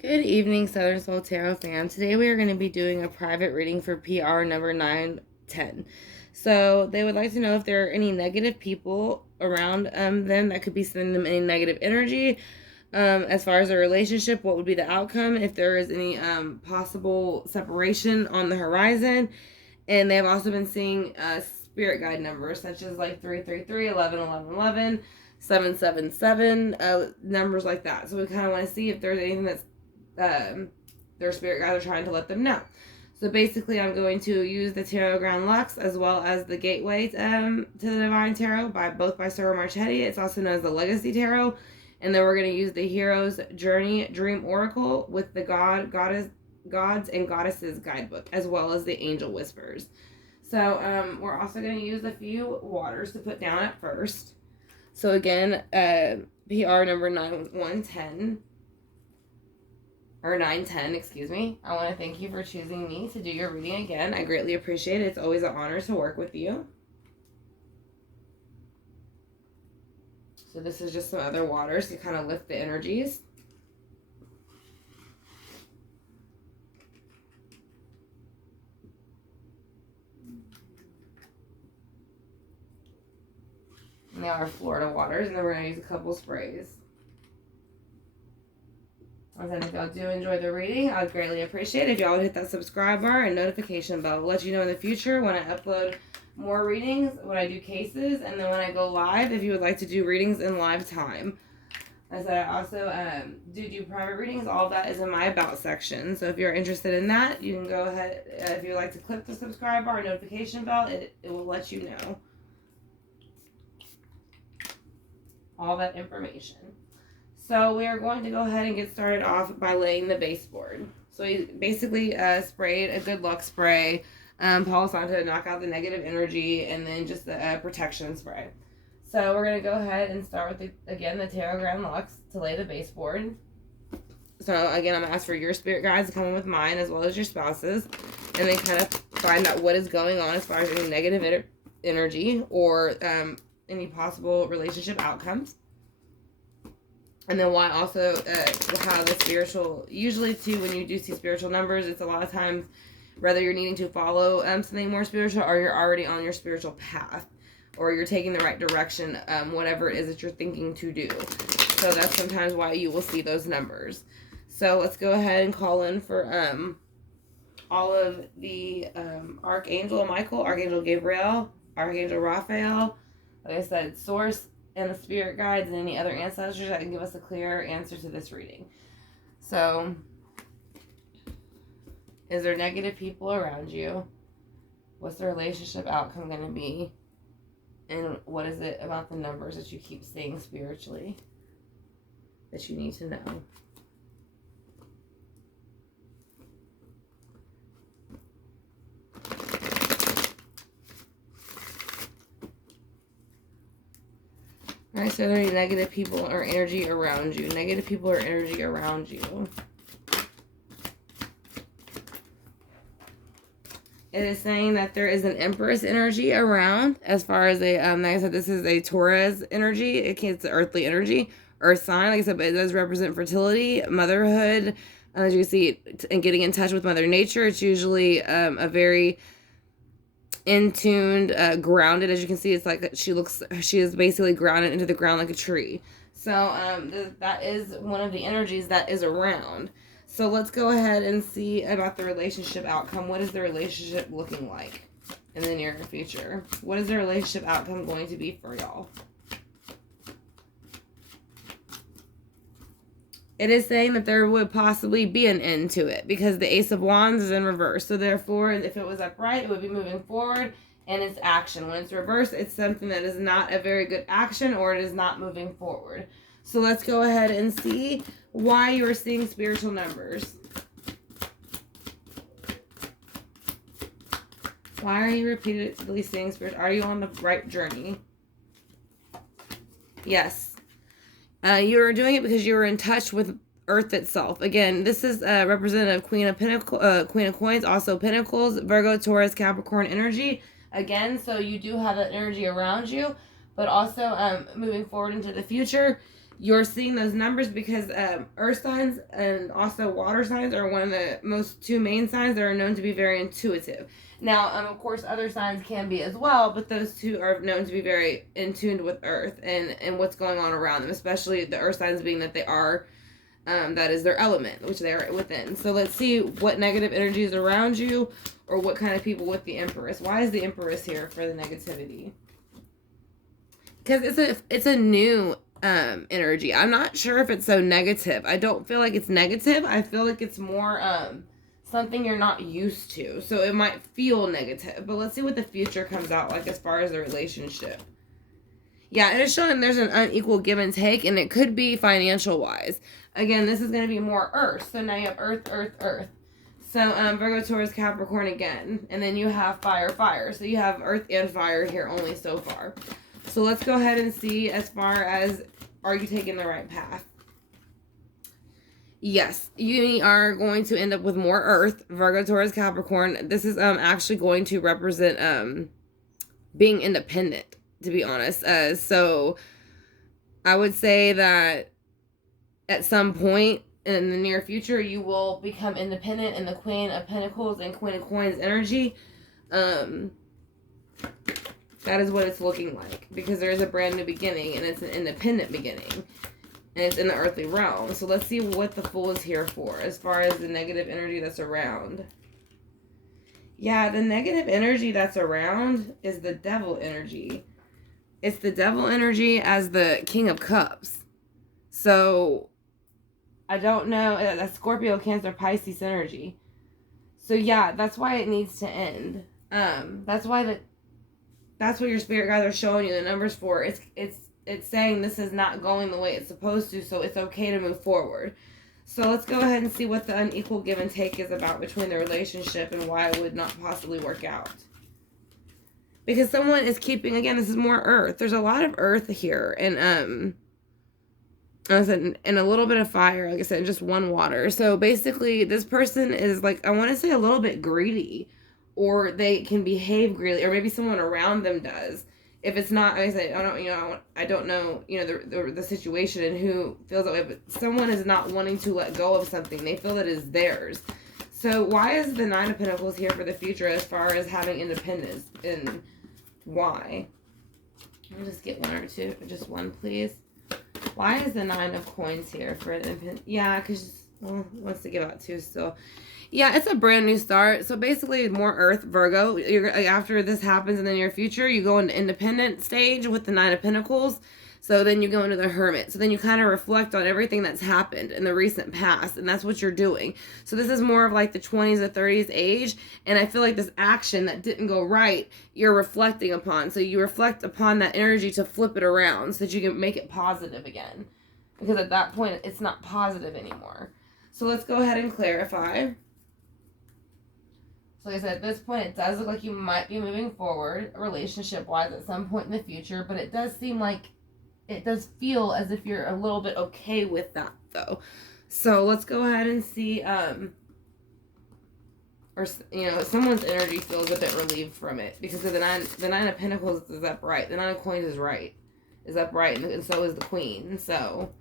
Good evening, Southern Soul Tarot fam. Today we are going to be doing a private reading for PR number 910. So they would like to know if there are any negative people around them that could be sending them any negative energy. As far as a relationship, what would be the outcome if there is any possible separation on the horizon. And they have also been seeing spirit guide numbers such as like 333, 11, 11, 11, 777, numbers like that. So we kind of want to see if there's anything that's their spirit guides are trying to let them know. So basically, I'm going to use the Tarot Grand Lux as well as the Gateway to the Divine Tarot by Sarah Marchetti. It's also known as the Legacy Tarot. And then we're going to use the Hero's Journey Dream Oracle with the Gods and Goddesses Guidebook, as well as the Angel Whispers. So we're also going to use a few waters to put down at first. So again, PR number 9110. Or 910, excuse me. I want to thank you for choosing me to do your reading again. I greatly appreciate it. It's always an honor to work with you. So this is just some other waters to kind of lift the energies. And they are Florida waters, and then we're going to use a couple sprays. And if y'all do enjoy the reading, I'd greatly appreciate it if y'all would hit that subscribe bar and notification bell. I'll let you know in the future when I upload more readings, when I do cases, and then when I go live, if you would like to do readings in live time. As I also do private readings, all of that is in my About section. So if you're interested in that, you can go ahead, if you would like to click the subscribe bar and notification bell, it will let you know all that information. So we are going to go ahead and get started off by laying the baseboard. So we basically sprayed a good luck spray, Palo Santo to knock out the negative energy, and then just the protection spray. So we're going to go ahead and start with, the Tarot Grand Lux to lay the baseboard. So again, I'm going to ask for your spirit guides to come in with mine as well as your spouse's, and then kind of find out what is going on as far as any negative energy or any possible relationship outcomes. And then why also how the spiritual, usually too, when you do see spiritual numbers, it's a lot of times whether you're needing to follow something more spiritual or you're already on your spiritual path or you're taking the right direction, whatever it is that you're thinking to do. So that's sometimes why you will see those numbers. So let's go ahead and call in for all of the Archangel Michael, Archangel Gabriel, Archangel Raphael, like I said, Source, and the spirit guides and any other ancestors that can give us a clear answer to this reading. So, is there negative people around you? What's the relationship outcome going to be? And what is it about the numbers that you keep seeing spiritually that you need to know? Alright, so are there any negative people or energy around you? Negative people or energy around you. It is saying that there is an Empress energy around. As far as a, like I said, this is a Taurus energy. It's the earthly energy, earth sign. Like I said, but it does represent fertility, motherhood. As you can see, and getting in touch with Mother Nature. It's usually a very in-tuned, grounded. As you can see, it's like she is basically grounded into the ground like a tree. So that is one of the energies that is around. So let's go ahead and see about the relationship outcome. What is the relationship looking like in the near future? What is the relationship outcome going to be for y'all? It is saying that there would possibly be an end to it because the Ace of Wands is in reverse. So therefore, if it was upright, it would be moving forward and it's action. When it's reversed, it's something that is not a very good action or it is not moving forward. So let's go ahead and see why you're seeing spiritual numbers. Why are you repeatedly seeing spirit? Are you on the right journey? Yes. You're doing it because you're in touch with Earth itself. Again, this is representative Queen of Coins, also Pentacles, Virgo, Taurus, Capricorn energy. Again, so you do have that energy around you, but also moving forward into the future, you're seeing those numbers because earth signs and also water signs are one of the most two main signs that are known to be very intuitive. Now, of course, other signs can be as well, but those two are known to be very in tune with earth and what's going on around them, especially the earth signs being that they are, that is their element, which they are within. So let's see what negative energy is around you, or what kind of people with the Empress. Why is the Empress here for the negativity? Because it's a new energy. I'm not sure if it's so negative. I don't feel like it's negative. I feel like it's more something you're not used to. So it might feel negative. But let's see what the future comes out like as far as the relationship. Yeah, it is showing there's an unequal give and take, and it could be financial wise. Again, this is going to be more earth. So now you have earth, earth, earth. So Virgo, Taurus, Capricorn again. And then you have fire, fire. So you have earth and fire here only so far. So let's go ahead and see as far as, are you taking the right path? Yes, you are going to end up with more earth, Virgo, Taurus, Capricorn. This is actually going to represent being independent, to be honest. So I would say that at some point in the near future, you will become independent in the Queen of Pentacles and Queen of Coins energy. That is what it's looking like, because there is a brand new beginning, and it's an independent beginning, and it's in the earthly realm. So let's see what the Fool is here for as far as the negative energy that's around. Yeah, the negative energy that's around is the Devil energy. It's the Devil energy as the King of Cups. So I don't know, that's Scorpio, Cancer, Pisces energy. So yeah, that's why it needs to end. That's what your spirit guides are showing you the numbers for. It's saying this is not going the way it's supposed to, so it's okay to move forward. So let's go ahead and see what the unequal give and take is about between the relationship and why it would not possibly work out. Because someone is keeping, again, this is more earth. There's a lot of earth here, and I said, and a little bit of fire, like I said, and just one water. So basically, this person is like, I want to say a little bit greedy, or they can behave greedily, or maybe someone around them does. If it's not, like I said, I don't know, the situation and who feels that way, but someone is not wanting to let go of something. They feel that it is theirs. So why is the Nine of Pentacles here for the future as far as having independence, and why? Let me just get one or two, just one, please. Why is the Nine of Coins here for independence? Yeah, because, well, wants to give out two still. Yeah, it's a brand new start. So basically, more Earth, Virgo. You're, after this happens in the near future, you go into independent stage with the Nine of Pentacles. So then you go into the Hermit. So then you kind of reflect on everything that's happened in the recent past, and that's what you're doing. So this is more of like the 20s or 30s age, and I feel like this action that didn't go right, you're reflecting upon. So you reflect upon that energy to flip it around so that you can make it positive again. Because at that point, it's not positive anymore. So let's go ahead and clarify. So like I said, at this point, it does look like you might be moving forward relationship-wise at some point in the future, but it does seem like, it does feel as if you're a little bit okay with that, though. So let's go ahead and see, or, someone's energy feels a bit relieved from it, because of the Nine of Pentacles is upright. The Nine of Coins is upright, and so is the Queen. So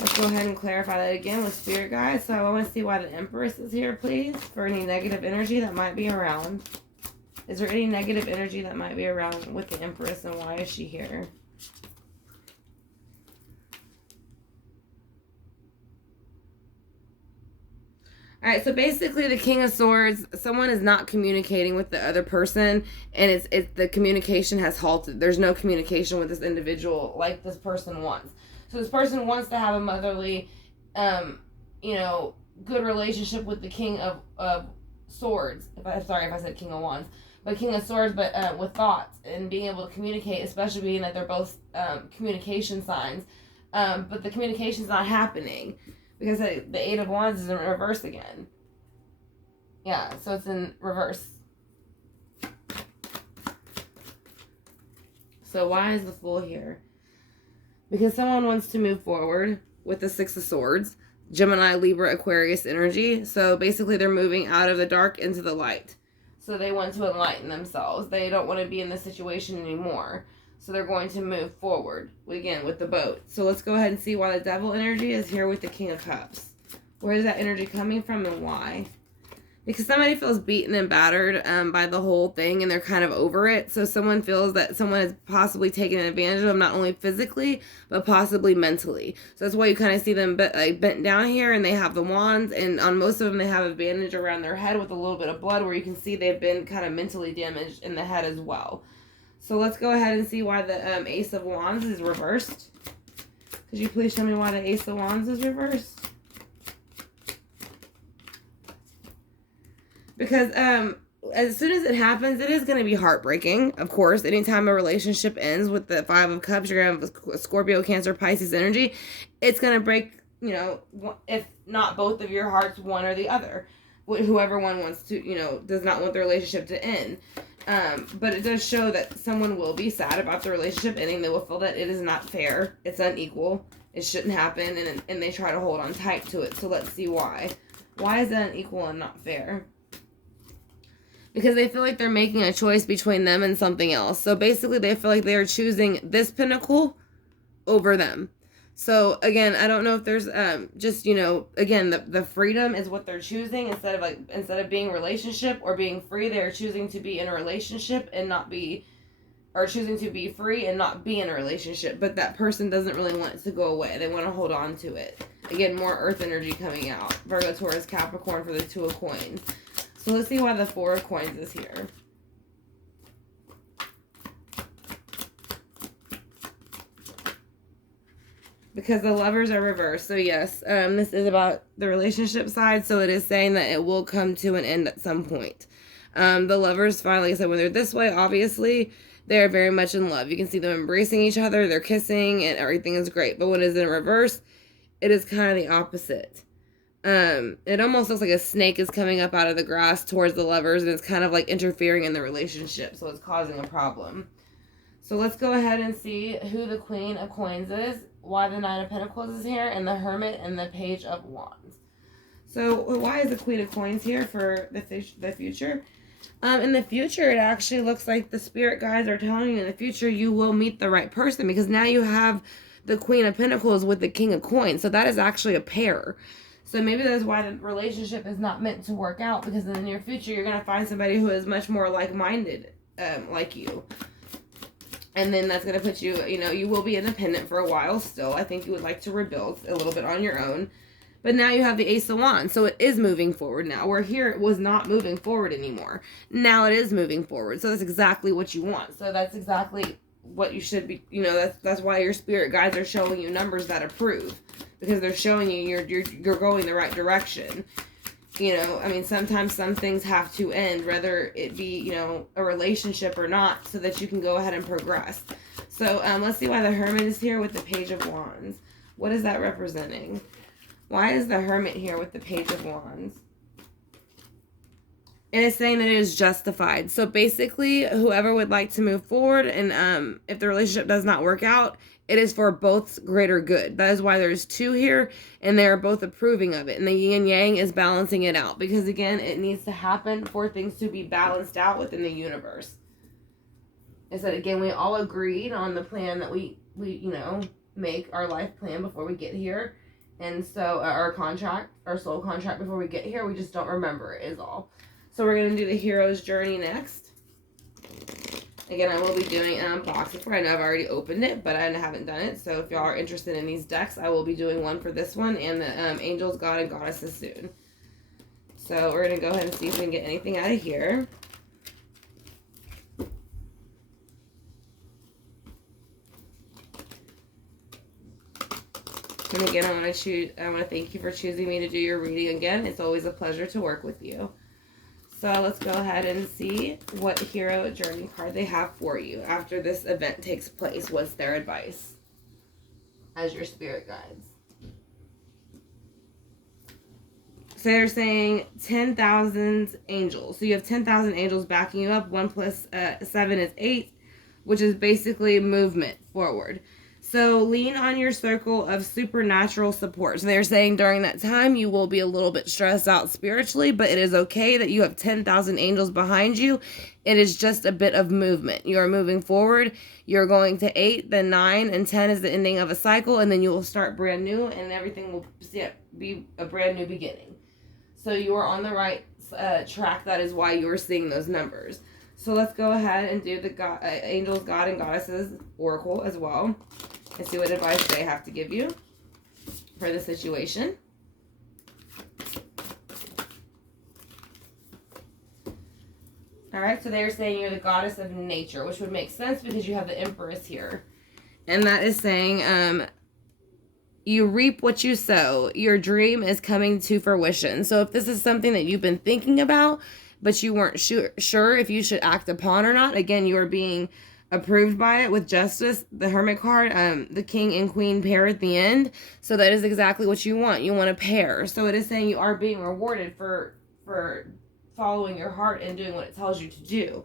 let's go ahead and clarify that again with Spirit Guides. So I want to see why the Empress is here, please, for any negative energy that might be around. Is there any negative energy that might be around with the Empress, and why is she here? Alright, so basically the King of Swords, someone is not communicating with the other person, and it's the communication has halted. There's no communication with this individual like this person wants. So this person wants to have a motherly, good relationship with the King of Swords. Sorry if I said King of Wands. But King of Swords, but with thoughts and being able to communicate, especially being that they're both communication signs. But the communication's not happening. Because the Eight of Wands is in reverse again. Yeah, so it's in reverse. So why is the Fool here? Because someone wants to move forward with the Six of Swords. Gemini, Libra, Aquarius energy. So basically they're moving out of the dark into the light. So they want to enlighten themselves. They don't want to be in this situation anymore. So they're going to move forward, again, with the boat. So let's go ahead and see why the devil energy is here with the King of Cups. Where is that energy coming from and why? Because somebody feels beaten and battered by the whole thing and they're kind of over it. So someone feels that someone has possibly taken advantage of them, not only physically, but possibly mentally. So that's why you kind of see them bent down here, and they have the wands, and on most of them they have a bandage around their head with a little bit of blood, where you can see they've been kind of mentally damaged in the head as well. So let's go ahead and see why the Ace of Wands is reversed. Could you please show me why the Ace of Wands is reversed? Because as soon as it happens, it is going to be heartbreaking, of course. Anytime a relationship ends with the Five of Cups, you're going to have a Scorpio, Cancer, Pisces energy. It's going to break, you know, if not both of your hearts, one or the other. Whoever one wants to, you know, does not want the relationship to end. But it does show that someone will be sad about the relationship ending. They will feel that it is not fair. It's unequal. It shouldn't happen. And they try to hold on tight to it. So let's see why. Why is that unequal and not fair? Because they feel like they're making a choice between them and something else. So basically they feel like they are choosing this pinnacle over them. So again, I don't know if there's just, you know, again, the freedom is what they're choosing instead of being a relationship or being free. They're choosing to be in a relationship and not be, or choosing to be free and not be in a relationship. But that person doesn't really want it to go away. They want to hold on to it. Again, more earth energy coming out. Virgo, Taurus, Capricorn for the Two of Coins. So let's see why the Four of Coins is here. Because the Lovers are reversed. So yes, this is about the relationship side. So it is saying that it will come to an end at some point. The Lovers finally, like I said, when they're this way, obviously, they're very much in love. You can see them embracing each other. They're kissing and everything is great. But when it's in reverse, it is kind of the opposite. It almost looks like a snake is coming up out of the grass towards the Lovers, and it's kind of like interfering in the relationship. So it's causing a problem. So let's go ahead and see who the Queen of Coins is, why the Nine of Pentacles is here, and the Hermit and the Page of Wands. So why is the Queen of Coins here for the future? In the future, it actually looks like the spirit guides are telling you in the future you will meet the right person, because now you have the Queen of Pentacles with the King of Coins. So that is actually a pair. So maybe that's why the relationship is not meant to work out, because in the near future, you're going to find somebody who is much more like-minded like you. And then that's going to put you, you know, you will be independent for a while still. I think you would like to rebuild a little bit on your own. But now you have the Ace of Wands, so it is moving forward now. Where here it was not moving forward anymore. Now it is moving forward. So that's exactly what you want. So that's exactly what you should be, you know, that's why your spirit guides are showing you numbers that approve. Because they're showing you you're going the right direction. You know, I mean, sometimes some things have to end, whether it be, you know, a relationship or not, so that you can go ahead and progress. So let's see why the Hermit is here with the Page of Wands. What is that representing? Why is the Hermit here with the Page of Wands? And it's saying that it is justified. So basically, whoever would like to move forward, and if the relationship does not work out, it is for both's greater good. That is why there's two here, and they are both approving of it. And the yin and yang is balancing it out. Because again, it needs to happen for things to be balanced out within the universe. I said again, we all agreed on the plan that we you know, make our life plan before we get here. And so our contract, our soul contract before we get here, we just don't remember it is all. So we're going to do the Hero's Journey next. Again, I will be doing an unboxing for it. I know I've already opened it, but I haven't done it. So if y'all are interested in these decks, I will be doing one for this one and the Angels, God, and Goddesses soon. So we're going to go ahead and see if we can get anything out of here. And again, I want to thank you for choosing me to do your reading again. It's always a pleasure to work with you. So let's go ahead and see what Hero Journey card they have for you after this event takes place. What's their advice as your spirit guides? So they're saying 10,000 angels. So you have 10,000 angels backing you up. 1 plus 7 is 8, which is basically movement forward. So lean on your circle of supernatural support. So they're saying during that time you will be a little bit stressed out spiritually, but it is okay that you have 10,000 angels behind you. It is just a bit of movement. You are moving forward. You're going to 8, then 9, and 10 is the ending of a cycle, and then you will start brand new, and everything will be a brand new beginning. So you are on the right track. That is why you are seeing those numbers. So let's go ahead and do the Angels, God, and Goddesses Oracle as well, and see what advice they have to give you for the situation. All right, so they're saying you're the goddess of nature, which would make sense because you have the Empress here. And that is saying you reap what you sow. Your dream is coming to fruition. So if this is something that you've been thinking about, but you weren't sure if you should act upon or not, again, you are being approved by it with Justice, the Hermit card, the King and Queen pair at the end. So that is exactly what you want. You want a pair. So it is saying you are being rewarded for following your heart and doing what it tells you to do.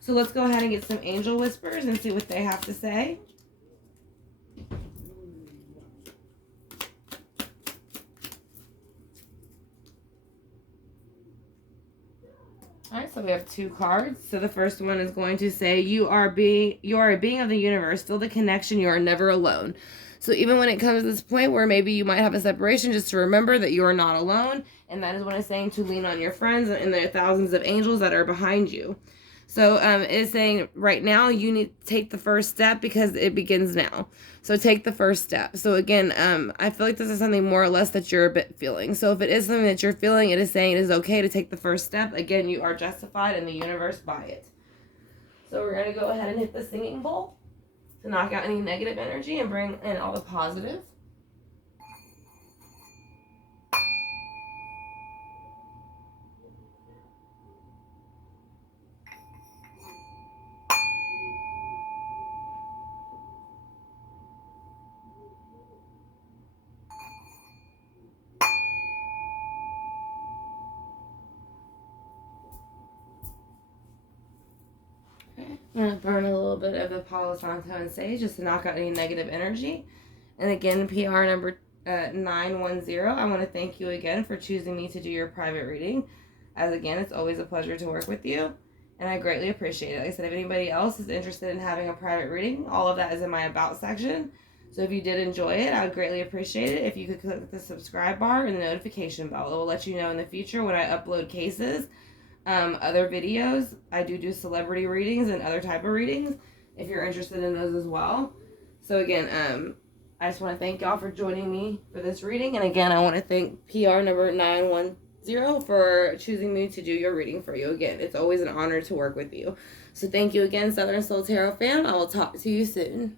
So let's go ahead and get some angel whispers and see what they have to say. Alright, so we have 2 cards. So the first one is going to say, you are a being of the universe, still the connection, you are never alone. So even when it comes to this point where maybe you might have a separation, just to remember that you are not alone. And that is what it's saying, to lean on your friends and there are thousands of angels that are behind you. So it is saying right now you need to take the first step because it begins now. So take the first step. So again, I feel like this is something more or less that you're a bit feeling. So if it is something that you're feeling, it is saying it is okay to take the first step. Again, you are justified in the universe by it. So we're going to go ahead and hit the singing bowl to knock out any negative energy and bring in all the positive. I'm going to burn a little bit of the Palo Santo and Sage just to knock out any negative energy. And again, PR number 910, I want to thank you again for choosing me to do your private reading. As again, it's always a pleasure to work with you, and I greatly appreciate it. Like I said, if anybody else is interested in having a private reading, all of that is in my About section. So if you did enjoy it, I would greatly appreciate it if you could click the subscribe bar and the notification bell. It will let you know in the future when I upload cases. Other videos, I do celebrity readings and other type of readings if you're interested in those as well. So again, I just want to thank y'all for joining me for this reading, and again I want to thank PR number 910 for choosing me to do your reading for you. Again, it's always an honor to work with you. So thank you again, Southern Soul Tarot fam. I will talk to you soon.